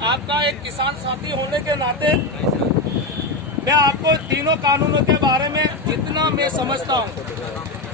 आपका एक किसान साथी होने के नाते मैं आपको तीनों कानूनों के बारे में जितना मैं समझता हूँ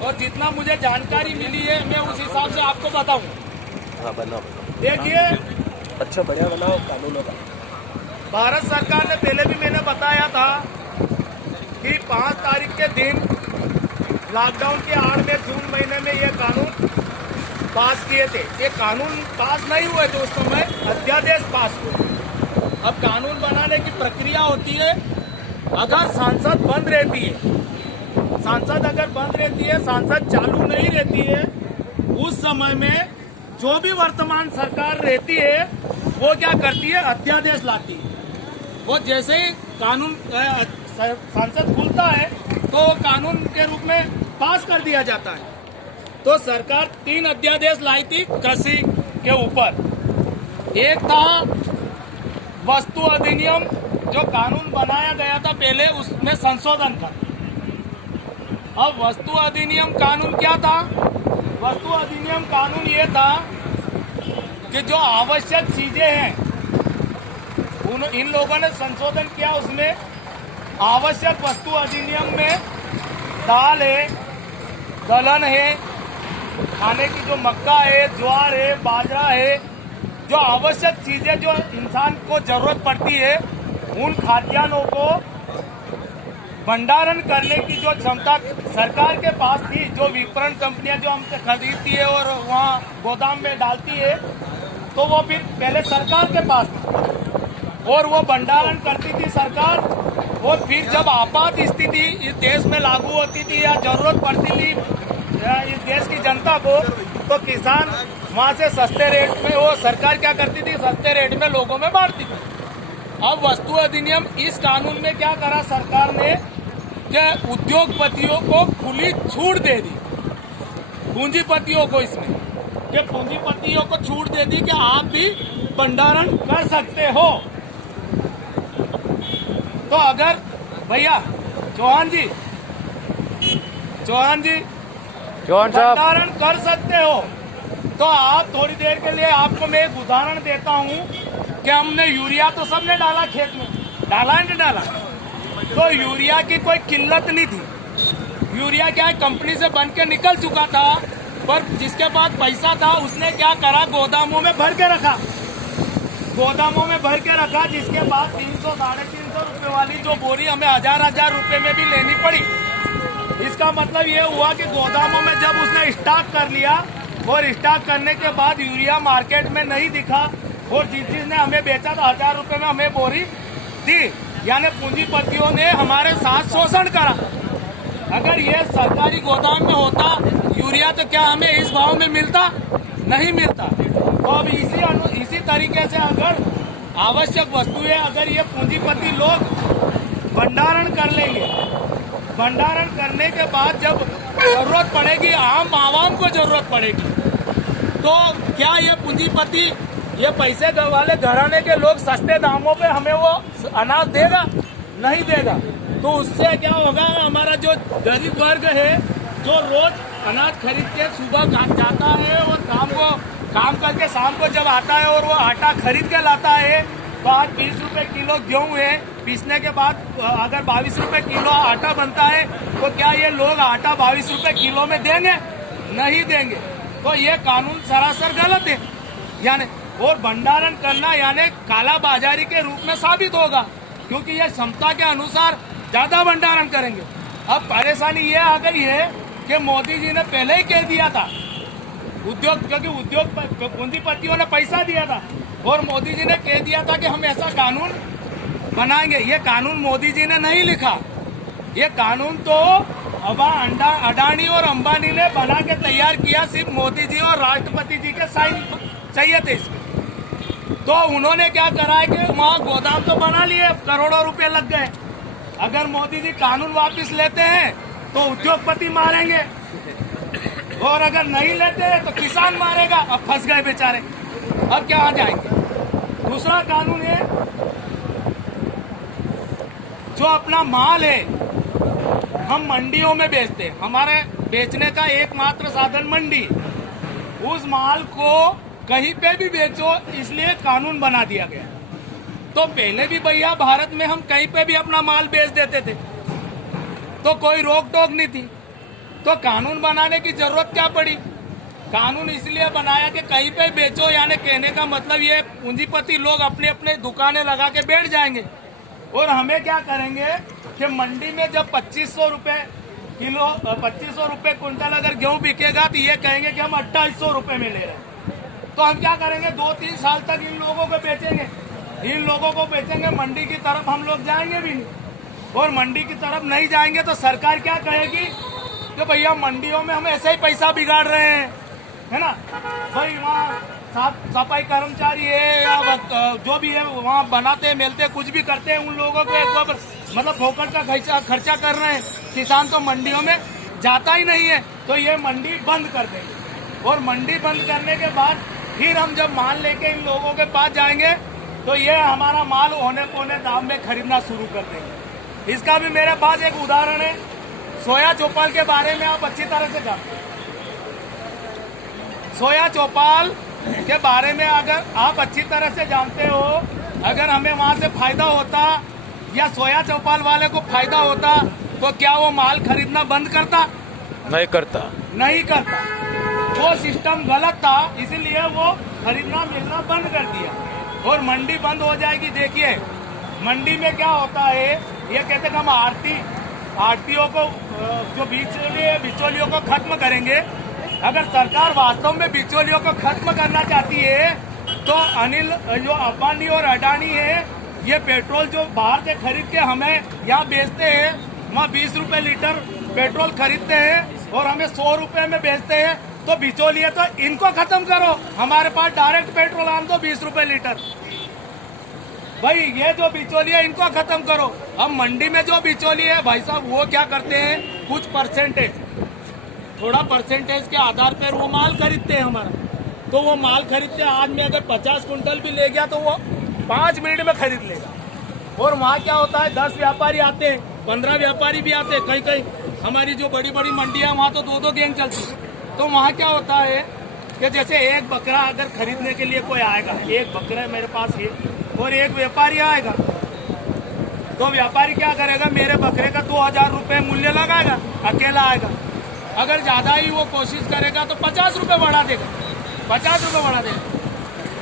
और जितना मुझे जानकारी मिली है मैं उस हिसाब से आपको बताऊँ। हाँ बनाओ। देखिए, अच्छा बढ़िया बनाओ कानूनों का। भारत सरकार ने पहले भी मैंने बताया था कि 5 तारीख के दिन लॉकडाउन की आड़ में जून महीने में ये कानून पास किए थे। ये कानून पास नहीं हुए थे उस समय, अध्यादेश पास हुए। अब कानून बनाने की प्रक्रिया होती है, अगर सांसद बंद रहती है, सांसद अगर बंद रहती है, सांसद चालू नहीं रहती है, उस समय में जो भी वर्तमान सरकार रहती है वो क्या करती है, अध्यादेश लाती है। वो जैसे ही कानून सांसद खुलता है तो कानून के रूप में पास कर दिया जाता है। तो सरकार 3 अध्यादेश लाई थी कृषि के ऊपर। एक था वस्तु अधिनियम, जो कानून बनाया गया था पहले, उसमें संशोधन था। अब वस्तु अधिनियम कानून क्या था? वस्तु अधिनियम कानून ये था कि जो आवश्यक चीजें हैं इन लोगों ने संशोधन किया। उसमें आवश्यक वस्तु अधिनियम में दाल है, दलहन है, खाने की जो मक्का है, ज्वार है, बाजरा है, जो आवश्यक चीजें जो इंसान को जरूरत पड़ती है, उन खाद्यान्नों को भंडारण करने की जो क्षमता सरकार के पास थी, जो विपणन कंपनियां जो हमसे खरीदती है और वहां गोदाम में डालती है, तो वो फिर पहले सरकार के पास थी और वो भंडारण करती थी सरकार। और फिर जब आपात स्थिति इस देश में लागू होती थी या जरूरत पड़ती थी इस देश की जनता को, तो किसान वहां से सस्ते रेट में, वो सरकार क्या करती थी, सस्ते रेट में लोगों में बांटती थी। अब वस्तु अधिनियम इस कानून में क्या करा सरकार ने कि उद्योगपतियों को खुली छूट दे दी, पूंजीपतियों को, इसमें कि पूंजीपतियों को छूट दे दी कि आप भी भंडारण कर सकते हो। तो अगर भैया चौहान जी भंडारण कर सकते हो, तो आप थोड़ी देर के लिए आपको मैं एक उदाहरण देता हूँ कि हमने यूरिया तो सबने डाला, खेत में डाला है, नहीं डाला? तो यूरिया की कोई किल्लत नहीं थी। यूरिया क्या है, कंपनी से बन के निकल चुका था, पर जिसके पास पैसा था उसने क्या करा, गोदामों में भर के रखा, जिसके बाद 300 साढ़े 300 रुपए वाली जो बोरी हमें 1000 रुपए में भी लेनी पड़ी। इसका मतलब ये हुआ कि गोदामों में जब उसने स्टॉक कर लिया और स्टॉक करने के बाद यूरिया मार्केट में नहीं दिखा और जिस चीज ने हमें बेचा था 1000 रुपए में हमें बोरी दी, यानी पूंजीपतियों ने हमारे साथ शोषण करा। अगर ये सरकारी गोदाम में होता यूरिया तो क्या हमें इस भाव में मिलता? नहीं मिलता। तो अब इसी तरीके से अगर आवश्यक वस्तुएं अगर ये पूंजीपति लोग भंडारण कर लेंगे, भंडारण करने के बाद जब जरूरत पड़ेगी, आम आवाम को जरूरत पड़ेगी, तो क्या ये पूंजीपति, ये पैसे वाले घराने के लोग सस्ते दामों पे हमें वो अनाज देगा? नहीं देगा। तो उससे क्या होगा, हमारा जो गरीब वर्ग है, जो रोज अनाज खरीद के सुबह जाता है और काम करके शाम को जब आता है और वो आटा खरीद के लाता है, तो आज 20 रुपए किलो गेहूं है, पीसने के बाद अगर 22 रुपए किलो आटा बनता है, तो क्या ये लोग आटा 22 रुपए किलो में देंगे? नहीं देंगे। तो ये कानून सरासर गलत है, यानी और भंडारण करना यानी काला बाजारी के रूप में साबित होगा, क्योंकि ये क्षमता के अनुसार ज्यादा भंडारण करेंगे। अब परेशानी ये आ गई है कि मोदी जी ने पहले ही कह दिया था, क्योंकि पूंजीपतियों ने पैसा दिया था और मोदी जी ने कह दिया था कि हम ऐसा कानून बनाएंगे। ये कानून मोदी जी ने नहीं लिखा, ये कानून तो अडानी और अंबानी ने बना के तैयार किया, सिर्फ मोदी जी और राष्ट्रपति जी के साइन चाहिए थे इसमें। तो उन्होंने क्या करा है कि वहाँ गोदाम तो बना लिए, करोड़ों रुपए लग गए। अगर मोदी जी कानून वापस लेते हैं तो उद्योगपति मारेंगे, और अगर नहीं लेते हैं तो किसान मारेगा। अब फंस गए बेचारे, अब क्या जाएंगे। दूसरा कानून है, जो अपना माल है हम मंडियों में बेचते हैं, हमारे बेचने का एकमात्र साधन मंडी, उस माल को कहीं पे भी बेचो, इसलिए कानून बना दिया गया। तो पहले भी भैया भारत में हम कहीं पे भी अपना माल बेच देते थे, तो कोई रोक टोक नहीं थी। तो कानून बनाने की जरूरत क्या पड़ी? कानून इसलिए बनाया कि कहीं पे बेचो, यानी कहने का मतलब ये पूंजीपति लोग अपने अपने दुकानें लगा के बैठ जाएंगे और हमें क्या करेंगे कि मंडी में जब 2500 रुपए किलो, 2500 रुपए क्विंटल अगर गेहूं बिकेगा तो ये कहेंगे कि हम 2800 रुपए में ले रहे हैं। तो हम क्या करेंगे, 2-3 साल तक इन लोगों को बेचेंगे, इन लोगों को बेचेंगे, मंडी की तरफ हम लोग जाएंगे भी नहीं। और मंडी की तरफ नहीं जाएंगे तो सरकार क्या कहेगी कि भैया मंडियों में हम ऐसे ही पैसा बिगाड़ रहे हैं, है ना भाई। वहाँ साफ सफाई कर्मचारी है या जो भी है वहाँ बनाते मिलते कुछ भी करते हैं, उन लोगों को एक बार मतलब फोकट का खर्चा कर रहे हैं। किसान तो मंडियों में जाता ही नहीं है, तो ये मंडी बंद कर देंगे। और मंडी बंद करने के बाद फिर हम जब माल लेके इन लोगों के पास जाएंगे तो ये हमारा माल औने पौने दाम में खरीदना शुरू कर देंगे। इसका भी मेरे पास एक उदाहरण है। सोया चौपाल के बारे में आप अच्छी तरह से जानते हैं। सोया चौपाल के बारे में अगर आप अच्छी तरह से जानते हो, अगर हमें वहां से फायदा होता या सोया चौपाल वाले को फायदा होता तो क्या वो माल खरीदना बंद करता? नहीं करता, नहीं करता। वो सिस्टम गलत था, इसलिए वो खरीदना मिलना बंद कर दिया और मंडी बंद हो जाएगी। देखिए मंडी में क्या होता है, ये कहते हैं हम आड़तियों को जो बिचौलियों को खत्म करेंगे। अगर सरकार वास्तव में बिचौलियों को खत्म करना चाहती है तो अनिल जो अंबानी और अडानी है, ये पेट्रोल जो बाहर से खरीद के हमें यहाँ बेचते हैं, वहाँ 20 रुपए लीटर पेट्रोल खरीदते हैं और हमें 100 रुपए में बेचते हैं। तो बिचौलिए तो इनको खत्म करो, हमारे पास डायरेक्ट पेट्रोल आन दो 20 रुपए लीटर। भाई ये जो बिचौलिए इनको खत्म करो। अब मंडी में जो बिचौलिए है भाई साहब, वो क्या करते हैं, कुछ परसेंटेज, थोड़ा परसेंटेज के आधार पर वो माल खरीदते हैं हमारा। तो वो माल खरीदते हैं, आज में अगर 50 कुंटल भी ले गया तो वो 5 मिनट में खरीद लेगा। और वहाँ क्या होता है, 10 व्यापारी आते हैं, 15 व्यापारी भी आते हैं। कहीं कहीं हमारी जो बड़ी बड़ी मंडियाँ वहाँ तो 2-2 गैंग चलती है। तो वहाँ क्या होता है कि जैसे एक बकरा अगर खरीदने के लिए कोई आएगा, एक बकरा मेरे पास है और एक व्यापारी आएगा, तो व्यापारी क्या करेगा, मेरे बकरे का 2000 रुपये मूल्य लगाएगा, अकेला आएगा। अगर ज्यादा ही वो कोशिश करेगा तो 50 रुपये बढ़ा देगा, 50 रुपये बढ़ा देगा,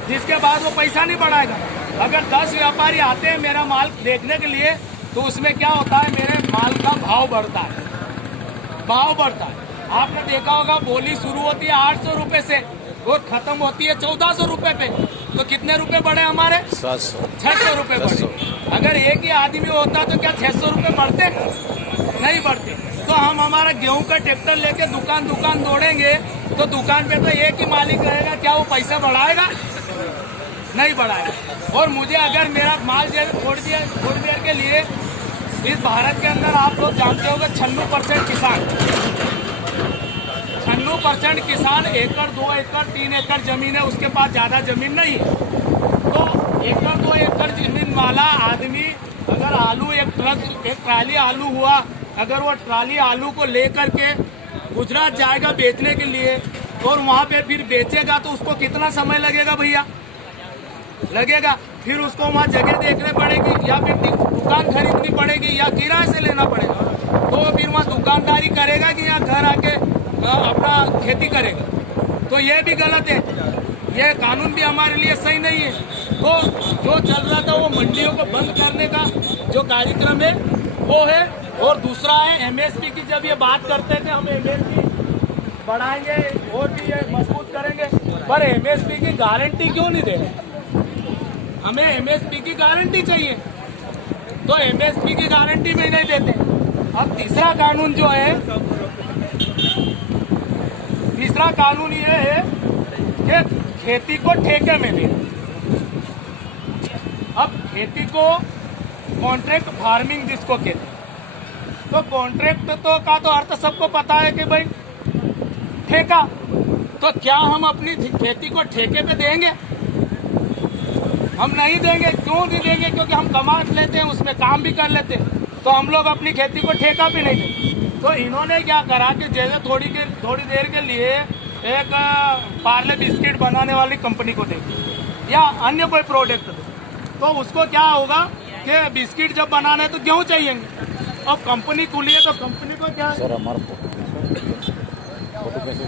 जिसके बाद वो पैसा नहीं बढ़ाएगा। अगर 10 व्यापारी आते हैं मेरा माल देखने के लिए, तो उसमें क्या होता है, मेरे माल का भाव बढ़ता है, भाव बढ़ता है। आपने देखा होगा बोली शुरू होती है 800 रुपये से और खत्म होती है 1400 रुपये पे। तो कितने रुपए बढ़े हमारे? 600 रुपये बढ़े। अगर एक ही आदमी होता तो क्या 600 रुपये बढ़ते? नहीं बढ़ते। तो हम हमारा गेहूं का ट्रैक्टर लेके दुकान दौड़ेंगे तो दुकान पे तो एक ही मालिक रहेगा, क्या वो पैसा बढ़ाएगा? नहीं बढ़ाएगा। और मुझे अगर मेरा माल थोड़ी देर के लिए, इस भारत के अंदर आप लोग जानते होंगे 96% किसान एकड़ 2 एकड़ 3 एकड़ जमीन है, उसके पास ज्यादा जमीन नहीं है। तो 1-2 एकड़ जमीन वाला आदमी अगर आलू एक ट्राली आलू हुआ, अगर वो ट्राली आलू को लेकर के गुजरात जाएगा बेचने के लिए और वहाँ पे फिर बेचेगा तो उसको कितना समय लगेगा भैया? लगेगा। फिर उसको वहाँ जगह देखनी पड़ेगी या फिर दुकान खरीदनी पड़ेगी या किराए से लेना पड़ेगा। तो फिर वहाँ दुकानदारी करेगा कि यहाँ घर आके अपना खेती करेगा। तो ये भी गलत है, ये कानून भी हमारे लिए सही नहीं है। तो जो चल रहा था वो मंडियों को बंद करने का जो कार्यक्रम है वो है। और दूसरा है एमएसपी की, जब ये बात करते थे हम एमएसपी बढ़ाएंगे और भी ये मजबूत करेंगे, पर एमएसपी की गारंटी क्यों नहीं दे रहे? हमें एमएसपी की गारंटी चाहिए, तो एमएसपी की गारंटी भी नहीं देते। अब तीसरा कानून जो है, तीसरा कानून ये है कि खेती को ठेके में देना। अब खेती को कॉन्ट्रैक्ट फार्मिंग जिसको कहते हैं, तो कॉन्ट्रैक्ट तो का तो अर्थ सबको पता है कि भाई ठेका। तो क्या हम अपनी खेती को ठेके पे देंगे? हम नहीं देंगे। क्यों नहीं देंगे? क्योंकि हम कमा लेते हैं, उसमें काम भी कर लेते हैं, तो हम लोग अपनी खेती को ठेका भी नहीं देंगे। तो इन्होंने क्या करा कि जैसे थोड़ी देर के लिए एक पार्ले बिस्किट बनाने वाली कंपनी को दे या अन्य कोई प्रोडक्ट दे, तो उसको क्या होगा कि बिस्किट जब बनाना है तो गेहूं चाहिए। अब कंपनी खुली है तो कंपनी को क्या है? सर हमारा फोटो कैसे